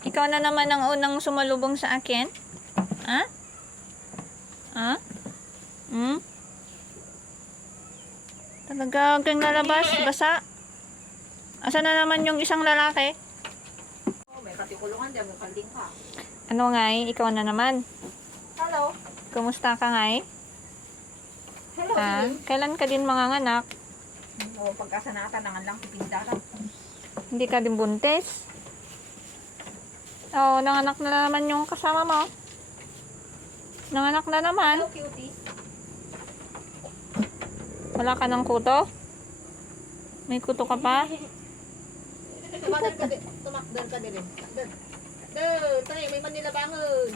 Ikaw na naman ang unang sumalubong sa akin? Ha? Ha? Hmm? Talaga kang lalabas, basa. Asa na naman yung isang lalaki? Oh, may katikulungan dyan, kalding ka. Ano nga ikaw na naman. Hello. Kumusta ka nga Hello, Ha? Celine. Kailan ka din manganganak? O, pagkasa na ata, nangan lang tipinda ka. Hindi ka din buntis? Oo, nanganak na naman yung kasama mo. Nanganak na naman. Hello, cuties. Wala ka ng kuto? May kuto ka pa? Tumakdar ka din. Tumakdar ka din. Doon, tayo, may Manila bangon.